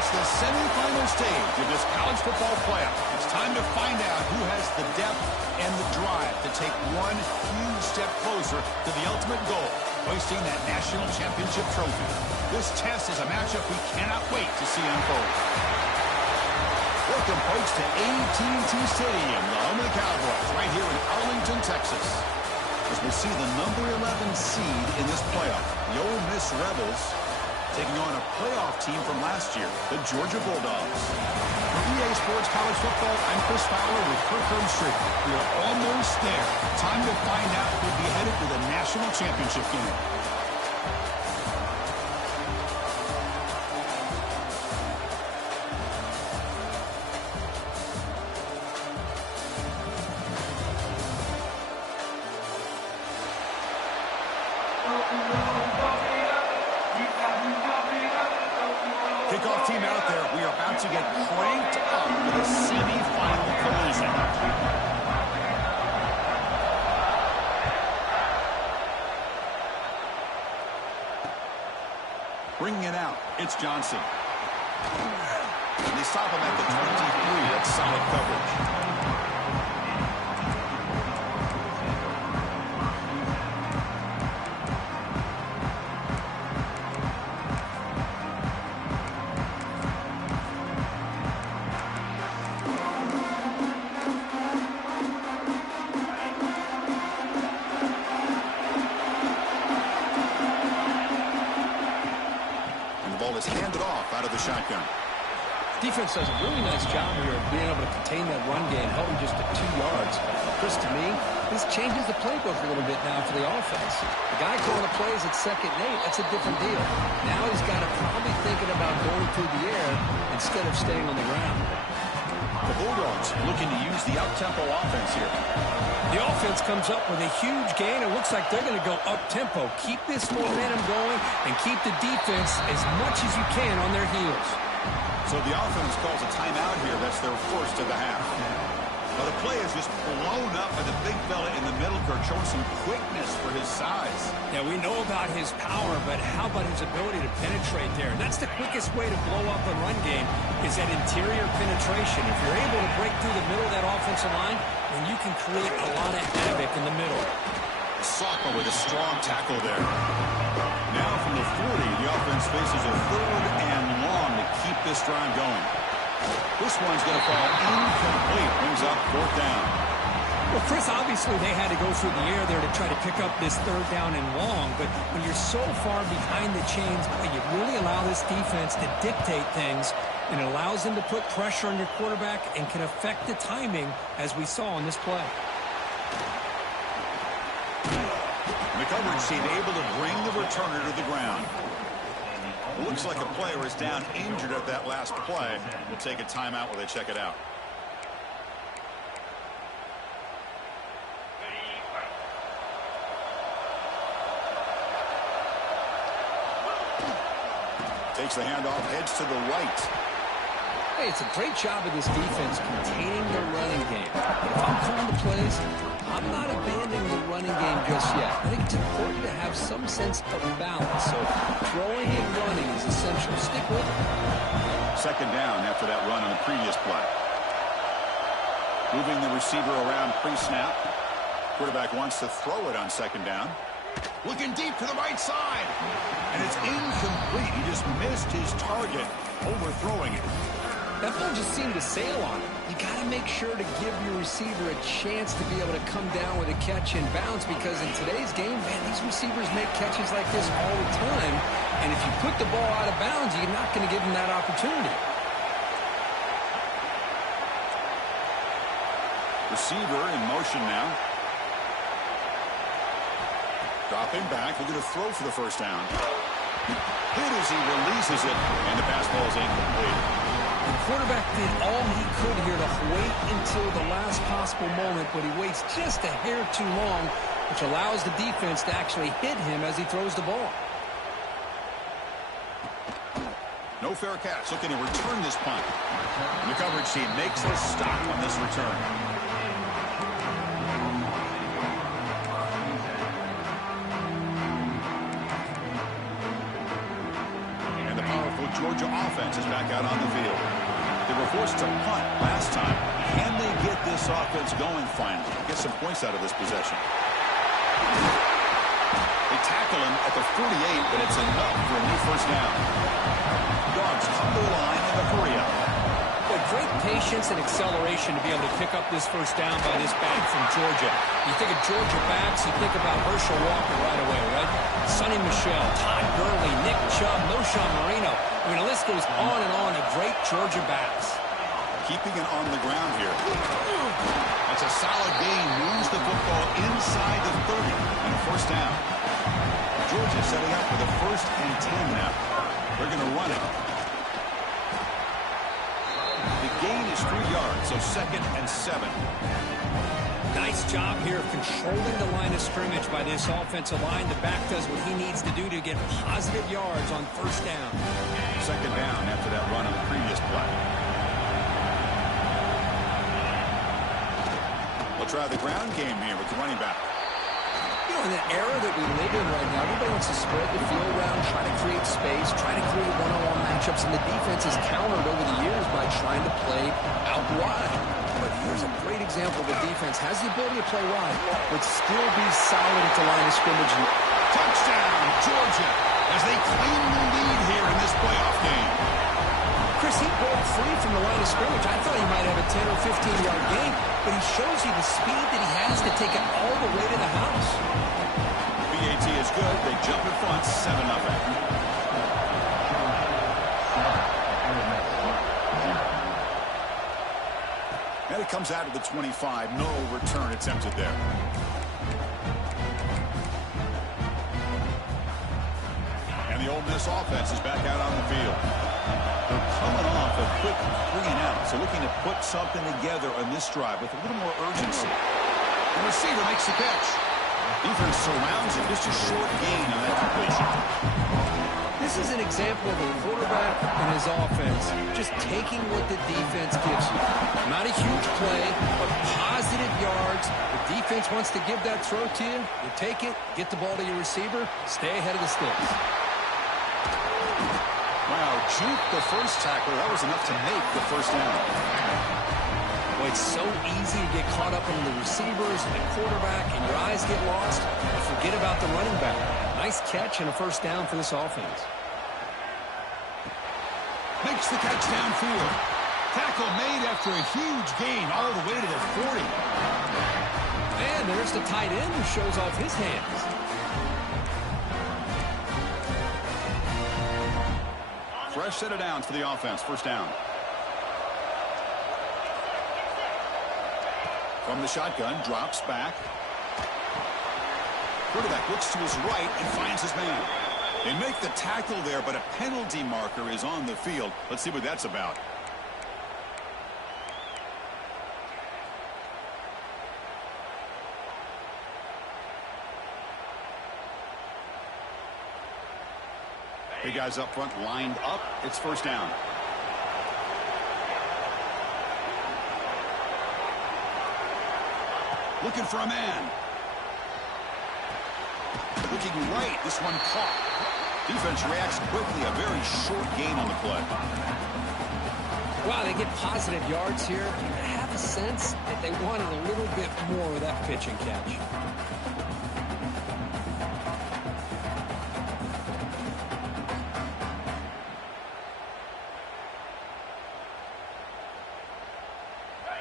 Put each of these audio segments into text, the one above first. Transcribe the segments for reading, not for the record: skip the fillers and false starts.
reached the semifinal stage of this college football playoff. It's time to find out who has the depth and the drive to take one huge step closer to the ultimate goal, hoisting that national championship trophy. This test is a matchup we cannot wait to see unfold. Welcome, folks, to AT&T Stadium, the home of the Cowboys, right here in Arlington, Texas. As we see the number 11 seed in this playoff, the Ole Miss Rebels, taking on a playoff team from last year, the Georgia Bulldogs. For EA Sports College Football, I'm Chris Fowler with Kirk Herbstreit. We are almost there. Time to find out who'll be headed to the national championship game. Kickoff team out there. We are about to get cranked up with a semi-final collision. Bringing it out, it's Johnson. And they stop him at the 23. That's solid coverage. Is handed off out of the shotgun. Defense does a really nice job here of being able to contain that run game, held him just to 2 yards. Chris, to me, this changes the playbook a little bit now for the offense. The guy calling the plays at 2nd and 8, that's a different deal. Now he's got to probably thinking about going through the air instead of staying on the ground. The Bulldogs looking to use the up-tempo offense here. The offense comes up with a huge gain. It looks like they're going to go up-tempo. Keep this momentum going and keep the defense as much as you can on their heels. So the offense calls a timeout here. That's their first of the half. Well, the play is just blown up by the big fella in the middle, Kirk, showing some quickness for his size. Yeah, we know about his power, but how about his ability to penetrate there? That's the quickest way to blow up a run game is that interior penetration. If you're able to break through the middle of that offensive line, then you can create a lot of havoc in the middle. Sophomore with a strong tackle there. Now from the 40, the offense faces a 3rd and long to keep this drive going. This one's going to fall incomplete. Brings up 4th down. Well, Chris, obviously they had to go through the air there to try to pick up this 3rd down and long, but when you're so far behind the chains, you really allow this defense to dictate things, and it allows them to put pressure on your quarterback and can affect the timing, as we saw on this play. The coverage team able to bring the returner to the ground. It looks like a player is down injured at that last play. We'll take a timeout while they check it out. Takes the handoff, heads to the right. Hey, it's a great job of this defense containing the running game. But if I'm calling the plays, I'm not abandoning the running game just yet. I think it's important to have some sense of balance. So throwing and running is essential. Stick with it. 2nd down after that run on the previous play. Moving the receiver around pre-snap. Quarterback wants to throw it on 2nd down. Looking deep to the right side. And it's incomplete. He just missed his target, overthrowing it. That ball just seemed to sail on him. You got to make sure to give your receiver a chance to be able to come down with a catch and bounce, because in today's game, man, these receivers make catches like this all the time. And if you put the ball out of bounds, you're not going to give them that opportunity. Receiver in motion now. Dropping back, looking to throw for the 1st down. Hit as he releases it, and the pass ball is incomplete. The quarterback did all he could here to wait until the last possible moment, but he waits just a hair too long, which allows the defense to actually hit him as he throws the ball. No fair catch. Looking to return this punt. The coverage team makes a stop on this return. Georgia offense offense is back out on the field. They were forced to punt last time. Can they get this offense going finally? Get some points out of this possession. They tackle him at the 48, but it's enough for a new first down. Dogs come to the line in the hurry up. But great patience and acceleration to be able to pick up this first down by this back from Georgia. You think of Georgia backs, you think about Herschel Walker right away, right? Sonny Michel, Todd Gurley, Nick Chubb, Moshawn Marino. I mean, the list goes on and on of great Georgia backs. Keeping it on the ground here. That's a solid gain. Moves the football inside the 30 and a first down. Georgia setting up for the 1st and 10 now. They're going to run it. The gain is 3 yards, so 2nd and 7. Nice job here of controlling the line of scrimmage by this offensive line. The back does what he needs to do to get positive yards on first down. 2nd down after that run on the previous play. We'll try the ground game here with the running back. You know, in the era that we live in right now, everybody wants to spread the field around, try to create space, try to create one-on-one matchups, and the defense has countered over the years by trying to play out wide. But here's a great example. The defense has the ability to play wide, but still be solid at the line of scrimmage. Touchdown, Georgia, as they claim the lead here in this playoff game. Chris, he broke free from the line of scrimmage. I thought he might have a 10 or 15-yard gain, but he shows you the speed that he has to take it all the way to the house. BAT is good. They jump in front, 7-0. And it comes out of the 25. No return attempted there. And the Ole Miss offense is back out on the field. They're coming off a quick 3 and out, so looking to put something together on this drive with a little more urgency. The receiver makes the catch. Defense surrounds him. Just a short gain on that completion. This is an example of a quarterback and his offense just taking what the defense gives you. Not a huge play, but positive yards. The defense wants to give that throw to you. You take it, get the ball to your receiver, stay ahead of the sticks. Wow, juke the first tackler. That was enough to make the first down. Boy, it's so easy to get caught up in the receivers and the quarterback, and your eyes get lost. You forget about the running back. Nice catch and a first down for this offense. Makes the catch downfield. Tackle made after a huge gain all the way to the 40. And there's the tight end who shows off his hands. Fresh set of downs for the offense. First down. From the shotgun, drops back. Quarterback looks to his right and finds his man. They make the tackle there, but a penalty marker is on the field. Let's see what that's about. Big guys up front lined up. It's first down. Looking for a man. Looking right. This one caught. Defense reacts quickly. A very short gain on the play. Wow, they get positive yards here. I have a sense that they wanted a little bit more of that pitch and catch.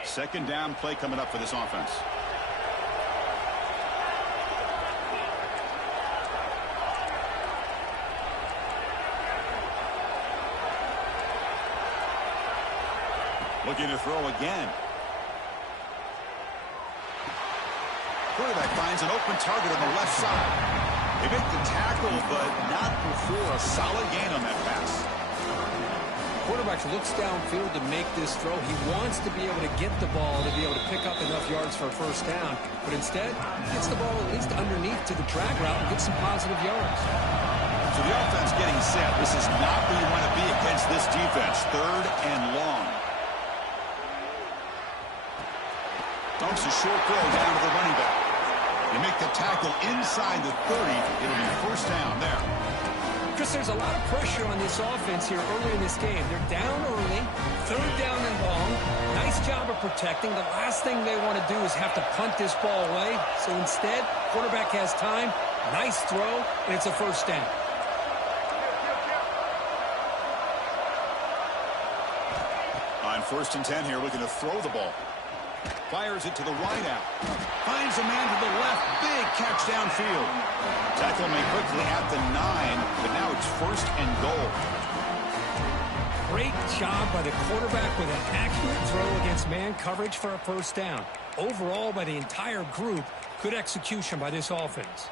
Second down play coming up for this offense. Looking to throw again. Quarterback finds an open target on the left side. They make the tackle, but not before a solid gain on that pass. Quarterback looks downfield to make this throw. He wants to be able to get the ball to be able to pick up enough yards for a first down. But instead, gets the ball at least underneath to the drag route and gets some positive yards. So the offense getting set. This is not where you want to be against this defense. 3rd and long. Dumps a short throw down to the running back. They make the tackle inside the 30. It'll be first down there. Chris, there's a lot of pressure on this offense here early in this game. They're down early, third down and long. Nice job of protecting. The last thing they want to do is have to punt this ball away. So instead, quarterback has time, nice throw, and it's a first down. On 1st and 10 here, looking to throw the ball. Fires it to the wide out. Finds a man to the left. Big catch downfield. Tackle made quickly at the 9, but now it's 1st and goal. Great job by the quarterback with an accurate throw against man coverage for a first down. Overall, by the entire group, good execution by this offense.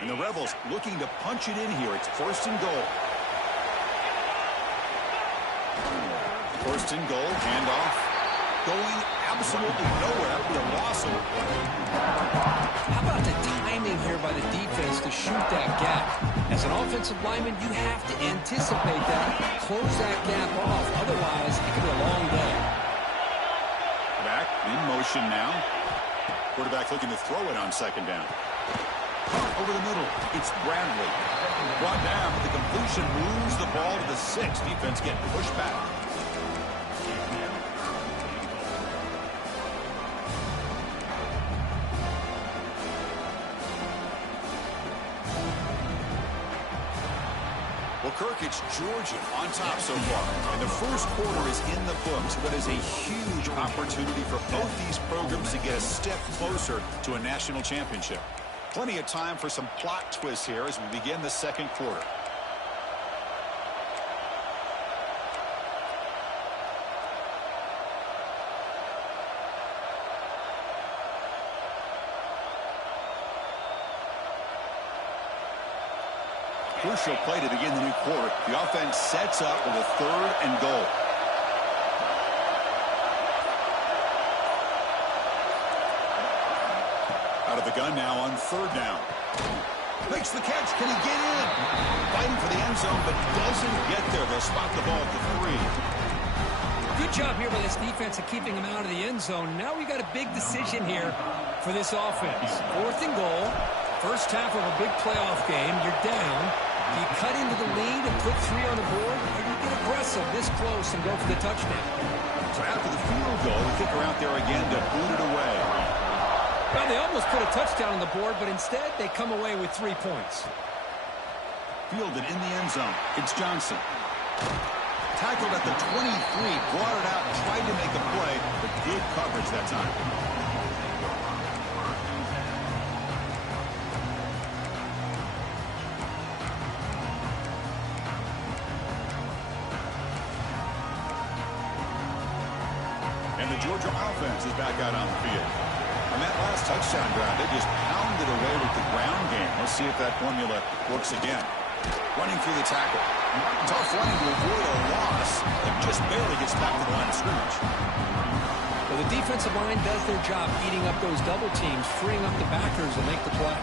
And the Rebels looking to punch it in here. It's 1st and goal. 1st and goal, handoff, going absolutely nowhere to Wassel. How about the timing here by the defense to shoot that gap? As an offensive lineman, you have to anticipate that, close that gap off. Otherwise, it could be a long day. Back in motion now. Quarterback looking to throw it on 2nd down. Punt over the middle. It's Bradley. Brought down, but the completion moves the ball to the 6. Defense getting pushed back. Well, Kirk, it's Georgia on top so far. And the first quarter is in the books. What is a huge opportunity for both these programs to get a step closer to a national championship. Plenty of time for some plot twists here as we begin the 2nd quarter. Crucial play to begin the new quarter. The offense sets up with a 3rd and goal. Out of the gun now on 3rd down. Makes the catch. Can he get in? Fighting for the end zone, but doesn't get there. They'll spot the ball at the 3. Good job here by this defense of keeping him out of the end zone. Now we got a big decision here for this offense. 4th and goal. First half of a big playoff game. You're down. Do you cut into the lead and put 3 on the board? Or do you get aggressive this close and go for the touchdown? So after the field goal, the kicker out there again to boot it away. Well, they almost put a touchdown on the board, but instead they come away with 3 points. Fielded in the end zone. It's Johnson. Tackled at the 23. Brought it out, tried to make a play, but good coverage that time. Georgia offense is back out on the field. On that last touchdown drive, they just pounded away with the ground game. Let's see if that formula works again. Running through the tackle. Tough running to avoid a loss, and just barely gets back to the line of scrimmage. Well, the defensive line does their job eating up those double teams, freeing up the backers to make the play.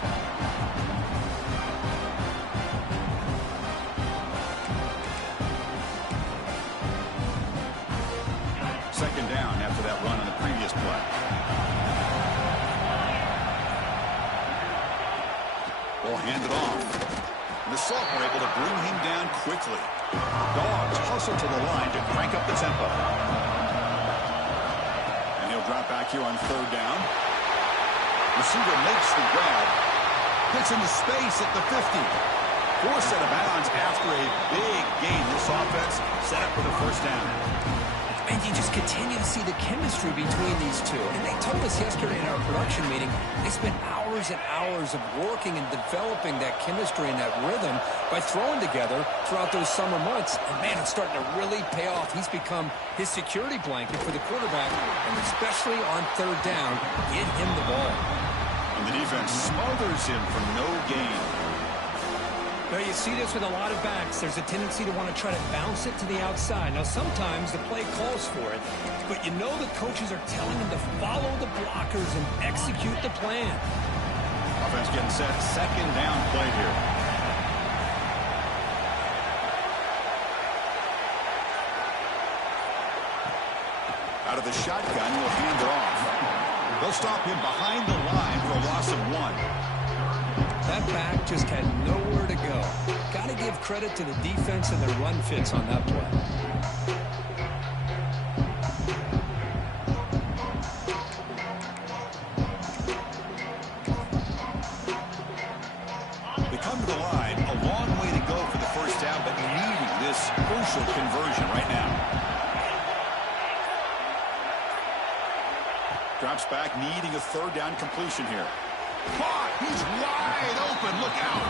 Hand it off. And the sophomore able to bring him down quickly. Dogs hustle to the line to crank up the tempo. And he'll drop back here on 3rd down. Receiver makes the grab. Gets into space at the 50. 4 set of bounds after a big gain. This offense set up for the 1st down. And you just continue to see the chemistry between these two. And they told us yesterday in our production meeting, they spent hours and hours of working and developing that chemistry and that rhythm by throwing together throughout those summer months. And, man, it's starting to really pay off. He's become his security blanket for the quarterback, and especially on 3rd down, get him the ball. And the defense smothers him for no gain. Now, you see this with a lot of backs. There's a tendency to want to try to bounce it to the outside. Now, sometimes the play calls for it, but you know the coaches are telling them to follow the blockers and execute the plan. Offense getting set. 2nd down play here. Out of the shotgun, will hand it off. They'll stop him behind the line for a loss of 1. That back just had nowhere to go. Got to give credit to the defense and their run fits on that play. They come to the line, a long way to go for the first down, but needing this crucial conversion right now. Drops back, needing a third down completion here. Caught! He's wide open. Look out!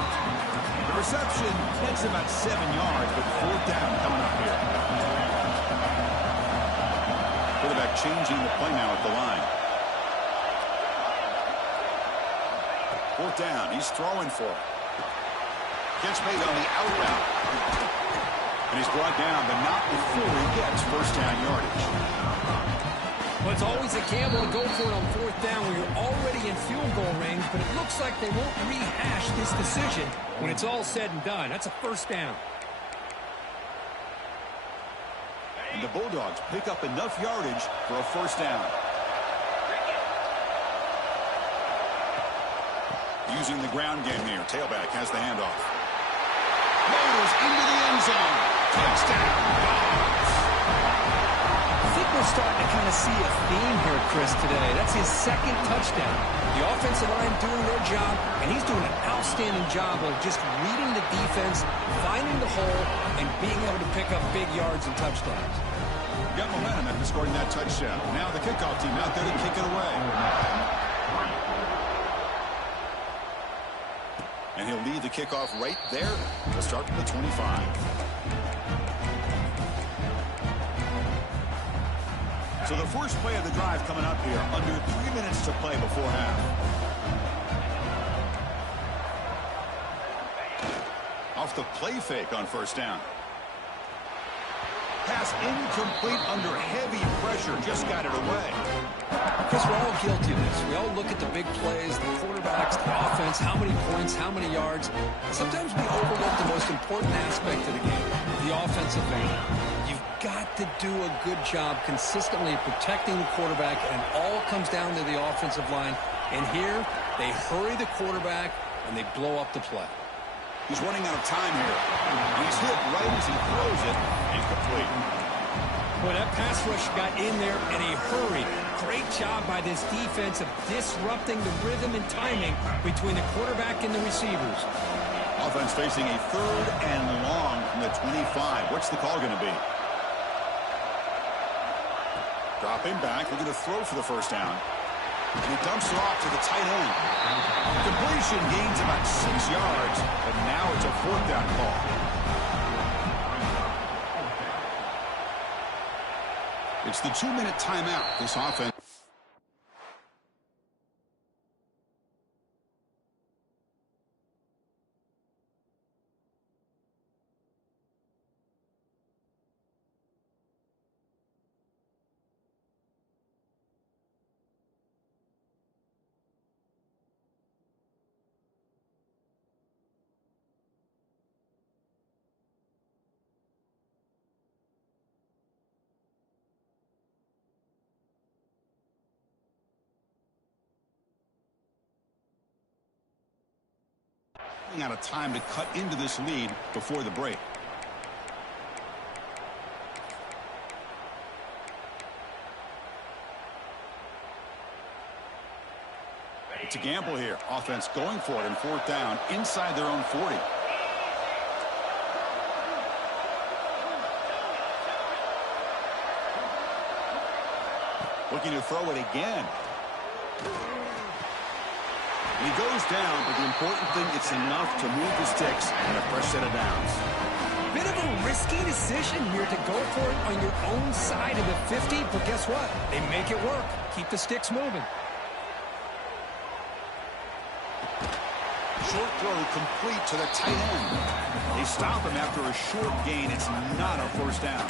The reception gets about 7 yards, but fourth down coming up here. Quarterback changing the play now at the line. Fourth down. He's throwing for it. Gets made on the outbound. And he's brought down, but not before he gets first down yardage. Well, it's always a gamble to go for it on fourth down when you're already in field goal range, but it looks like they won't rehash this decision when it's all said and done. That's a first down. And the Bulldogs pick up enough yardage for a first down. Using the ground game here. Tailback has the handoff. Motors into the end zone. Touchdown, Dogs. I think we're starting to kind of see a theme here, Chris, today. That's his second touchdown. The offensive line doing their job, and he's doing an outstanding job of just reading the defense, finding the hole, and being able to pick up big yards and touchdowns. Got momentum after scoring that touchdown. Now the kickoff team out there to kick it away. And he'll lead the kickoff right there. We'll start from the 25. So the first play of the drive coming up here. Under 3 minutes to play before half. Off the play fake on first down. Pass incomplete under heavy pressure. Just got it away. Because we're all guilty of this. We all look at the big plays, the quarterbacks, the offense, how many points, how many yards. Sometimes we overlook the most important aspect of the game, the offensive line. You've got to do a good job consistently protecting the quarterback, and it all comes down to the offensive line. And here, they hurry the quarterback, and they blow up the play. He's running out of time here. And he's hit right as he throws it. Incomplete. Boy, that pass rush got in there in a hurry. Great job by this defense of disrupting the rhythm and timing between the quarterback and the receivers. Offense facing a third and long from the 25. What's the call going to be? Dropping back, looking to throw for the first down. And he dumps it off to the tight end. Completion gains about 6 yards, but now it's a fourth down call. It's the 2-minute timeout. This offense. Out of time to cut into this lead before the break. It's a gamble here. Offense going for it in fourth down inside their own 40. Looking to throw it again. He goes down, but the important thing, it's enough to move the sticks and a fresh set of downs. Bit of a risky decision here to go for it on your own side of the 50, but guess what? They make it work. Keep the sticks moving. Short throw complete to the tight end. They stop him after a short gain. It's not a first down.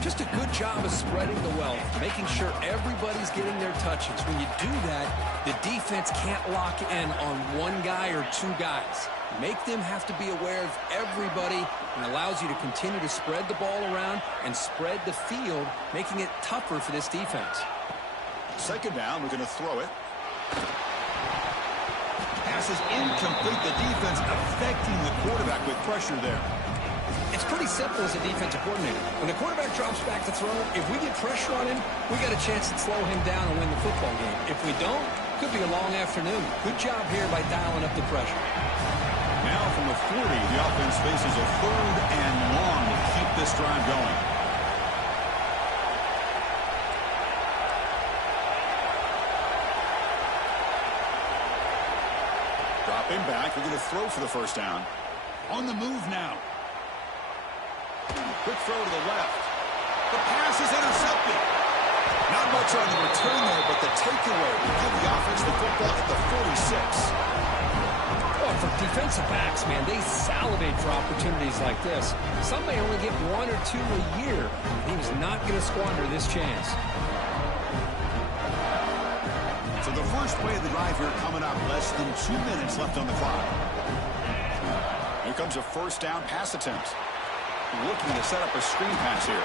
Just a good job of spreading the wealth, making sure everybody's getting their touches. When you do that, the defense can't lock in on one guy or two guys. Make them have to be aware of everybody, and allows you to continue to spread the ball around and spread the field, making it tougher for this defense. Second down, we're going to throw it. pass is incomplete. The defense affecting the quarterback with pressure there. It's pretty simple as a defensive coordinator. When the quarterback drops back to throw, if we get pressure on him, we got a chance to slow him down and win the football game. If we don't, could be a long afternoon. Good job here by dialing up the pressure. Now from the 40, the offense faces a 3rd and long to keep this drive going. Dropping back, we're going to throw for the first down. On the move now. Quick throw to the left. The pass is intercepted. Not much on the return there, but the takeaway will give the offense the football at the 46. Oh, for defensive backs, man, they salivate for opportunities like this. Some may only get 1 or 2 a year. He was not going to squander this chance. So the first play of the drive here coming up. Less than 2 minutes left on the clock. Here comes a first down pass attempt. Looking to set up a screen pass here.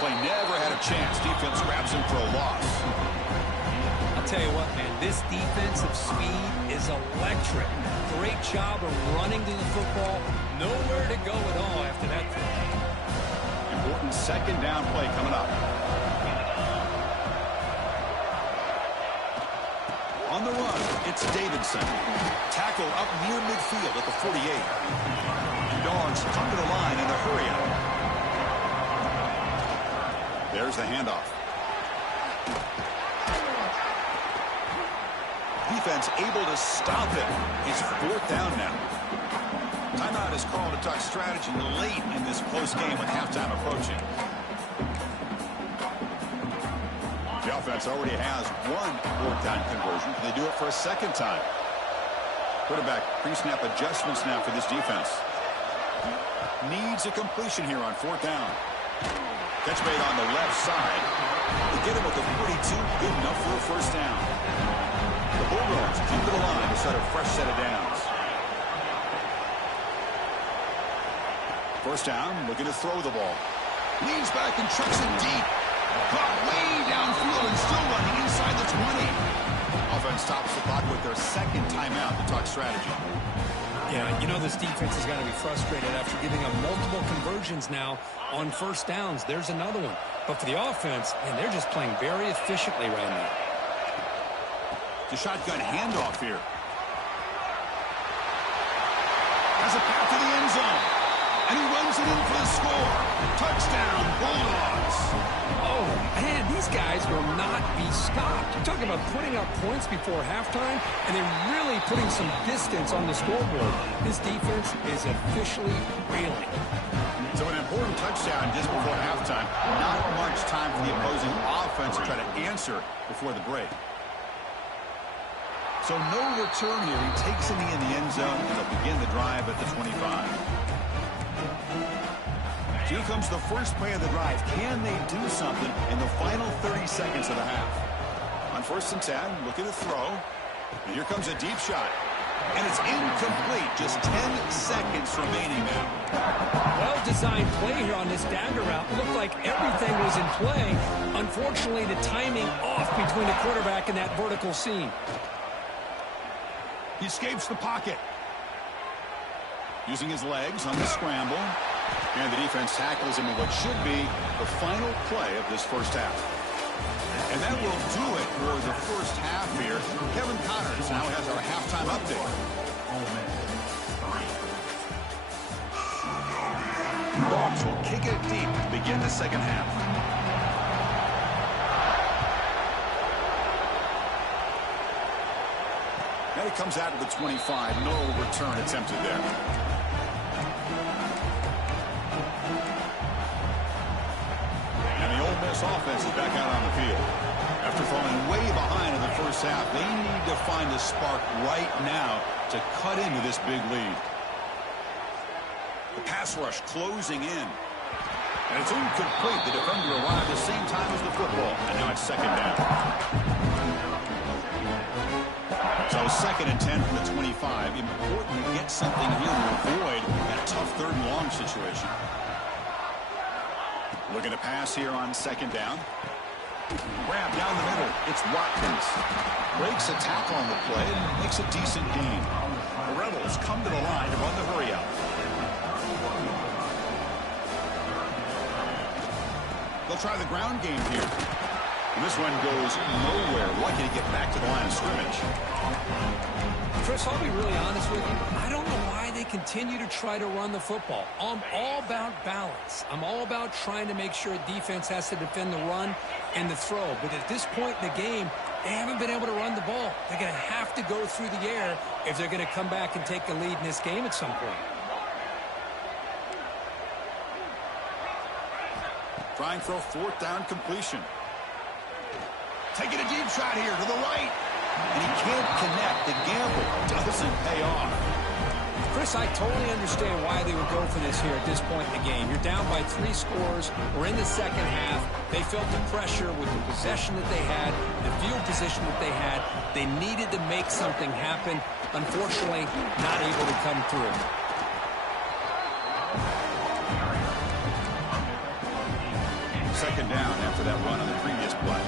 Play never had a chance. Defense grabs him for a loss. I'll tell you what, man, this defensive speed is electric. Great job of running to the football. Nowhere to go at all after that throw. Important second down play coming up. On the run, it's Davidson. Tackled up near midfield at the 48. Yards come to the line in a hurry up. There's the handoff. Defense able to stop it. It's 4th down now. Timeout is called to talk strategy late in this close game with halftime approaching. The offense already has 1 4th down conversion. Can they do it for a second time? Quarterback pre-snap adjustments now for this defense. Needs a completion here on 4th down. Catch made on the left side. They get him with the 42. Good enough for a first down. The Bulldogs come to the line to set a fresh set of downs. First down, looking to throw the ball. Leans back and chucks it deep. Caught way downfield and still running inside the 20. Offense stops the clock with their second timeout to talk strategy. Yeah, you know this defense has got to be frustrated after giving up multiple conversions now on first downs. There's another one. But for the offense, and they're just playing very efficiently right now. The shotgun handoff here. Has a path to the end zone. And he runs it in for the score. Touchdown, Bulldogs. Oh, man, these guys will not be stopped. You're talking about putting up points before halftime, and they're really putting some distance on the scoreboard. This defense is officially reeling. So an important touchdown just before halftime. Not much time for the opposing offense to try to answer before the break. So no return here. He takes a knee in the end zone, and they'll begin the drive at the 25. Here comes the first play of the drive. Can they do something in the final 30 seconds of the half? On 1st and 10, looking to throw. And here comes a deep shot. And it's incomplete. Just 10 seconds remaining now. Well-designed play here on this dagger route. Looked like everything was in play. Unfortunately, the timing off between the quarterback and that vertical seam. He escapes the pocket. Using his legs on the scramble. And the defense tackles him in what should be the final play of this first half. And that will do it for the first half here. Kevin Connors now has our halftime update. Dogs will kick it deep to begin the second half. Now he comes out to the 25. No return attempted there. This offense is back out on the field. After falling way behind in the first half, they need to find a spark right now to cut into this big lead. The pass rush closing in. And it's incomplete. The defender arrived at the same time as the football. And now it's second down. So 2nd and 10 from the 25. Important to get something here to avoid that tough 3rd and long situation. Looking to pass here on 2nd down. Grab down the middle. It's Watkins. Breaks a tackle on the play and makes a decent gain. The Rebels come to the line to run the hurry out. They'll try the ground game here. And this one goes nowhere. Lucky to get back to the line of scrimmage. Chris, I'll be really honest with you. I don't know why they continue to try to run the football. I'm all about balance. I'm all about trying to make sure defense has to defend the run and the throw. But at this point in the game, they haven't been able to run the ball. They're going to have to go through the air if they're going to come back and take the lead in this game at some point. Trying for a fourth down completion. Taking a deep shot here to the right. And he can't connect. The gamble doesn't pay off. Chris, I totally understand why they would go for this here at this point in the game. You're down by 3 scores. We're in the second half. They felt the pressure with the possession that they had, the field position that they had. They needed to make something happen. Unfortunately, not able to come through. Second down after that run on the previous play.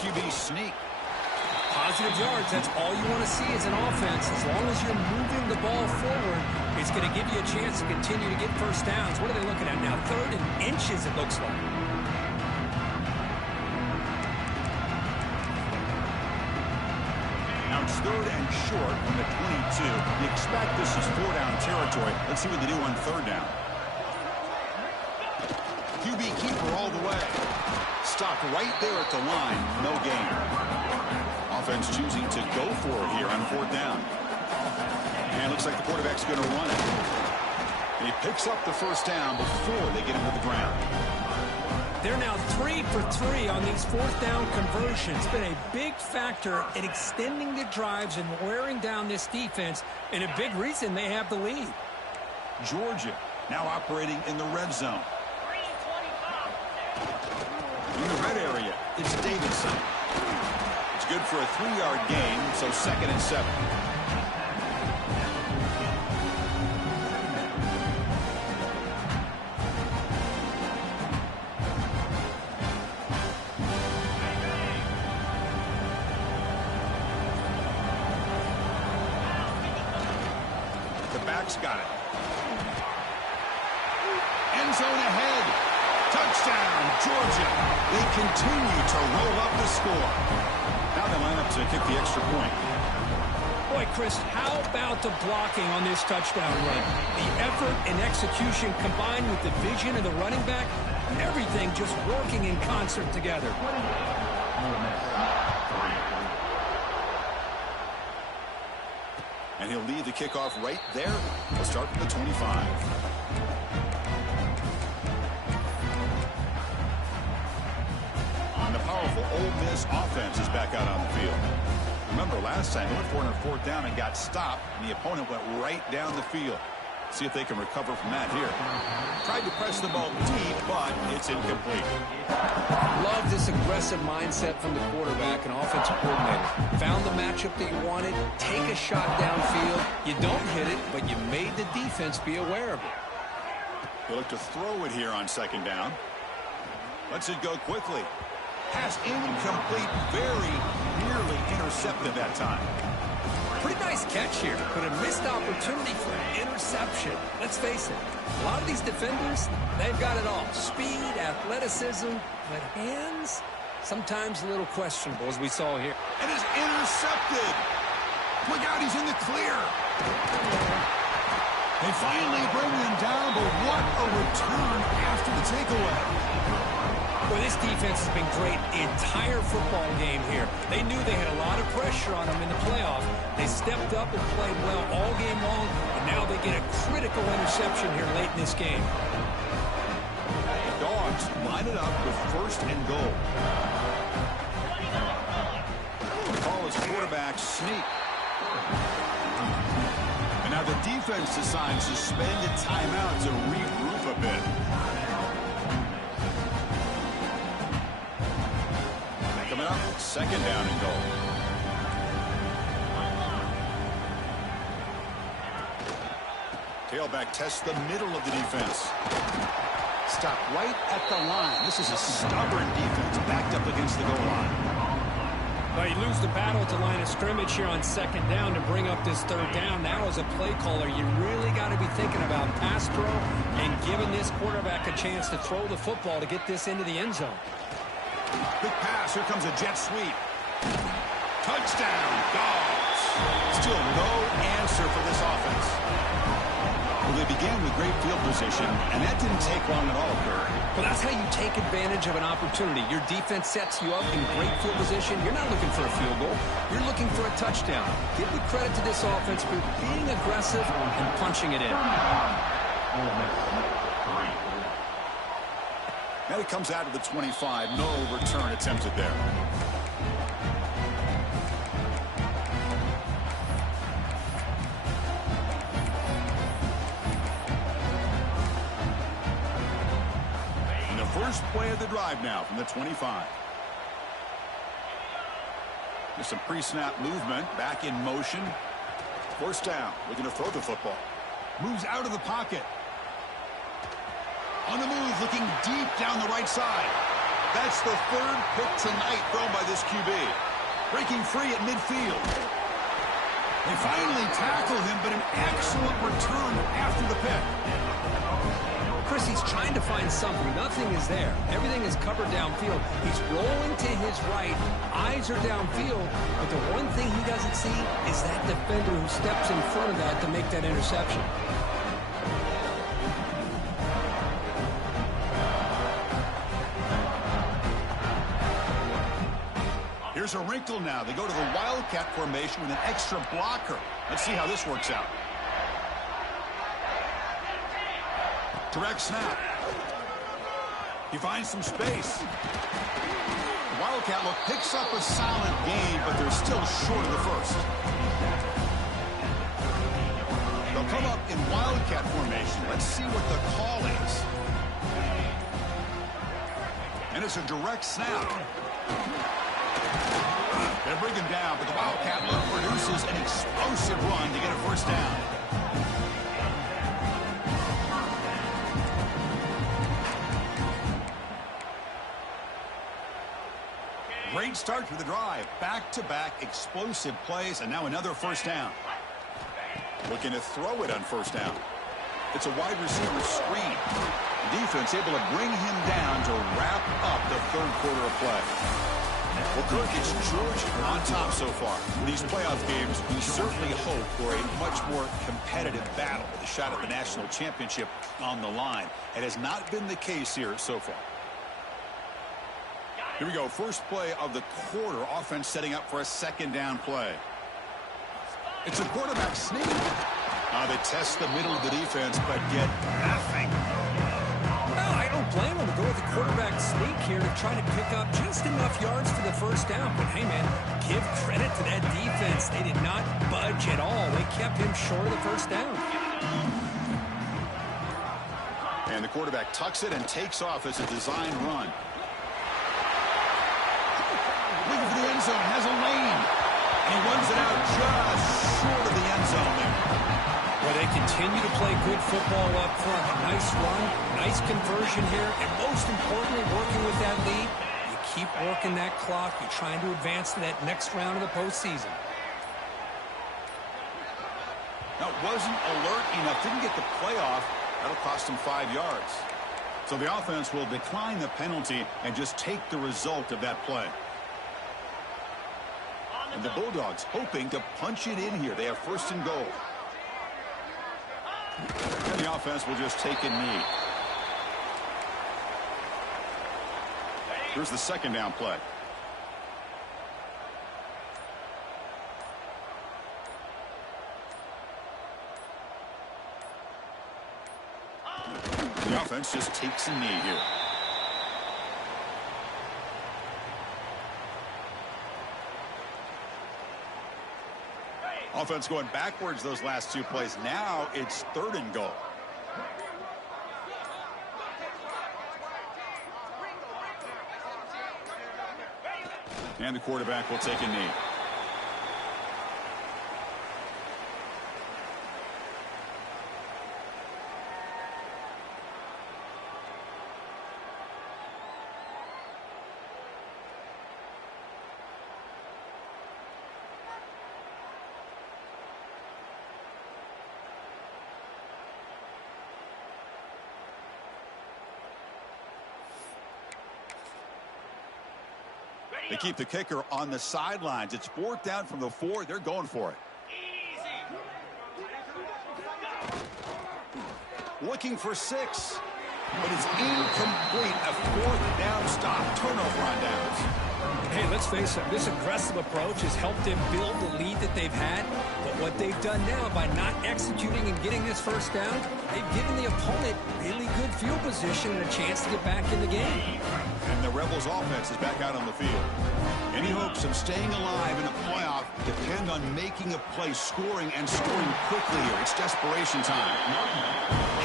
QB sneak. Positive yards, that's all you want to see as an offense. As long as you're moving the ball forward, it's going to give you a chance to continue to get first downs. What are they looking at now? 3rd and inches, it looks like. Now it's 3rd and short from the 22. You expect this is 4-down territory. Let's see what they do on 3rd down. QB keeper all the way. Stopped right there at the line. No gain. Offense choosing to go for it here on 4th down. And it looks like the quarterback's going to run it. And he picks up the first down before they get into the ground. They're now 3 for 3 on these 4th down conversions. It's been a big factor in extending the drives and wearing down this defense, and a big reason they have the lead. Georgia now operating in the red zone. In the red area, it's Davidson. It's good for a 3-yard gain, so 2nd and 7. The back's got it. End zone ahead. Touchdown, Georgia. They continue to roll up the score. Now they line up to kick the extra point. Boy, Chris, how about the blocking on this touchdown run? The effort and execution combined with the vision of the running back, everything just working in concert together. And he'll lead the kickoff right there. We'll start from the 25. And the powerful Ole Miss offense is back out on the field. Remember, last time they went for it on 4th down and got stopped, and the opponent went right down the field. See if they can recover from that here. Tried to press the ball deep, but it's incomplete. Love this aggressive mindset from the quarterback and offensive coordinator. Found the matchup that you wanted, take a shot downfield. You don't hit it, but you made the defense be aware of it. They look to throw it here on 2nd down. Lets it go quickly. Pass incomplete, very nearly intercepted that time. Pretty nice catch here, but a missed opportunity for an interception. Let's face it, a lot of these defenders, they've got it all. Speed, athleticism, but hands, sometimes a little questionable, as we saw here. And is intercepted. Look out, he's in the clear. They finally bring him down, but what a return after the takeaway. Well, this defense has been great the entire football game here. They knew they had a lot of pressure on them in the playoff. They stepped up and played well all game long, and now they get a critical interception here late in this game. The Dogs line it up with 1st and goal. The call is quarterback sneak. And now the defense decides to spend a timeout to regroup a bit. Coming up, 2nd down and goal. Tailback tests the middle of the defense. Stop right at the line. This is a stubborn defense backed up against the goal line. Well, you lose the battle at the line of scrimmage here on second down to bring up this third down. Now as a play caller, you really got to be thinking about pass pro and giving this quarterback a chance to throw the football to get this into the end zone. Quick pass. Here comes a jet sweep. Touchdown, Dogs. Still no answer for this offense. Well, they began with great field position, and that didn't take long at all, Kurt. Well, that's how you take advantage of an opportunity. Your defense sets you up in great field position. You're not looking for a field goal. You're looking for a touchdown. Give the credit to this offense for being aggressive and punching it in. Now he comes out of the 25. No return attempted there. First play of the drive now from the 25. There's some pre-snap movement. Back in motion. First down. Looking to throw the football. Moves out of the pocket. On the move, looking deep down the right side. That's the third pick tonight thrown by this QB. Breaking free at midfield. They finally tackle him, but an excellent return after the pick. Chris, he's trying to find something. Nothing is there. Everything is covered downfield. He's rolling to his right. Eyes are downfield. But the one thing he doesn't see is that defender who steps in front of that to make that interception. Here's a wrinkle now. They go to the Wildcat formation with an extra blocker. Let's see how this works out. Direct snap. He finds some space. The Wildcat look picks up a solid gain, but they're still short of the first. They'll come up in Wildcat formation. Let's see what the call is. And it's a direct snap. They'll bring him down, but the Wildcat look produces an explosive run to get a first down. Great start to the drive. Back-to-back explosive plays, and now another first down. Looking to throw it on first down. It's a wide receiver screen. The defense able to bring him down to wrap up the third quarter of play. Well, Kirk, it's Georgia on top so far. In these playoff games, we certainly hope for a much more competitive battle with a shot at the national championship on the line. It has not been the case here so far. Here we go. First play of the quarter. Offense setting up for a second down play. It's a quarterback sneak. They test the middle of the defense, but get nothing. No, I don't blame him to go with the quarterback sneak here to try to pick up just enough yards for the first down. But, hey, man, give credit to that defense. They did not budge at all. They kept him short of the first down. And the quarterback tucks it and takes off as a design run. Looking for the end zone, has a lane. And he runs it out just short of the end zone there. Well, they continue to play good football up front. A nice run, nice conversion here, and most importantly, working with that lead, you keep working that clock. You're trying to advance to that next round of the postseason. Now, wasn't alert enough, didn't get the playoff. That'll cost him 5 yards. So the offense will decline the penalty and just take the result of that play. And the Bulldogs hoping to punch it in here. They have first and goal. And the offense will just take a knee. Here's the second down play. The offense just takes a knee here. Offense going backwards those last two plays. Now it's third and goal. And the quarterback will take a knee. They keep the kicker on the sidelines. It's 4th down from the 4. They're going for it. Looking for 6. But it's incomplete. A 4th down stop. Turnover on downs. Hey, let's face it, this aggressive approach has helped them build the lead that they've had. But what they've done now by not executing and getting this first down, they've given the opponent really good field position and a chance to get back in the game. And the Rebels offense is back out on the field. Any hopes of staying alive in a playoff depend on making a play, scoring, and scoring quickly here. It's desperation time.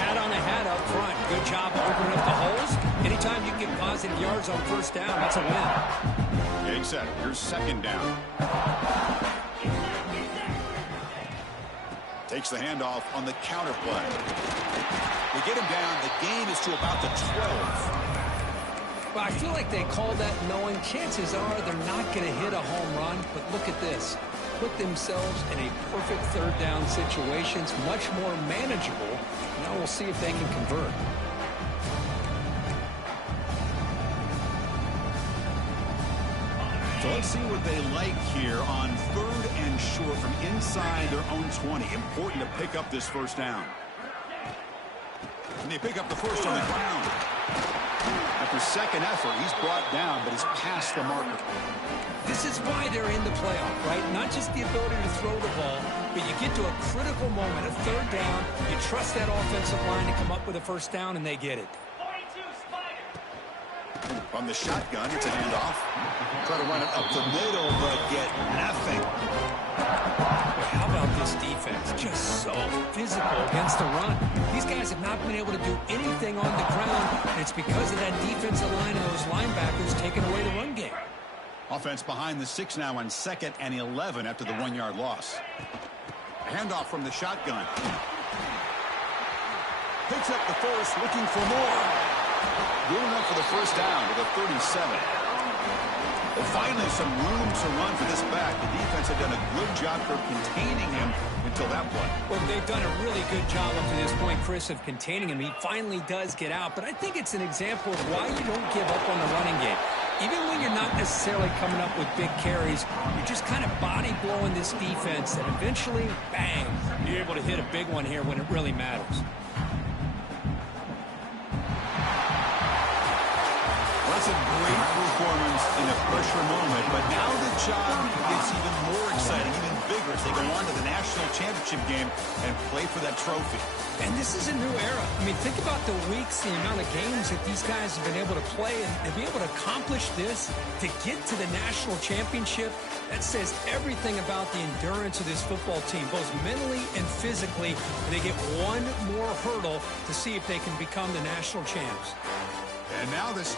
Hat on a hat up front. Good job opening up the holes. Anytime you can get positive yards on first down, that's a win. Game set. Here's 2nd down. Takes the handoff on the counter play. They get him down. The gain is to about the 12. Well, I feel like they call that knowing chances are they're not going to hit a home run. But look at this. Put themselves in a perfect 3rd down situation. It's much more manageable. Now we'll see if they can convert. So let's see what they like here on 3rd and short from inside their own 20. Important to pick up this first down. And they pick up the first on the ground. After 2nd effort, he's brought down, but he's past the marker. This is why they're in the playoff, right? Not just the ability to throw the ball, but you get to a critical moment, a 3rd down, you trust that offensive line to come up with a first down, and they get it. From the shotgun, it's a handoff. Try to run it up the middle, but get nothing. How about this defense? Just so physical against the run. These guys have not been able to do anything on the ground, and it's because of that defensive line and those linebackers taking away the run game. Offense behind the 6 now on 2nd and 11 after the 1-yard loss. A handoff from the shotgun. Picks up the first, looking for more. Good enough for the first down to the 37. Well, finally, some room to run for this back. The defense had done a good job for containing him until that play. Well, they've done a really good job up to this point, Chris, of containing him. He finally does get out, but I think it's an example of why you don't give up on the running game. Even when you're not necessarily coming up with big carries, you're just kind of body blowing this defense, and eventually, bang, you're able to hit a big one here when it really matters. That's a great performance in a pressure moment, but now the job gets even more exciting, even bigger as they go on to the national championship game and play for that trophy. And this is a new era. I mean, think about the weeks, the amount of games that these guys have been able to play, and to be able to accomplish this, to get to the national championship, that says everything about the endurance of this football team, both mentally and physically, and they get one more hurdle to see if they can become the national champs. And now this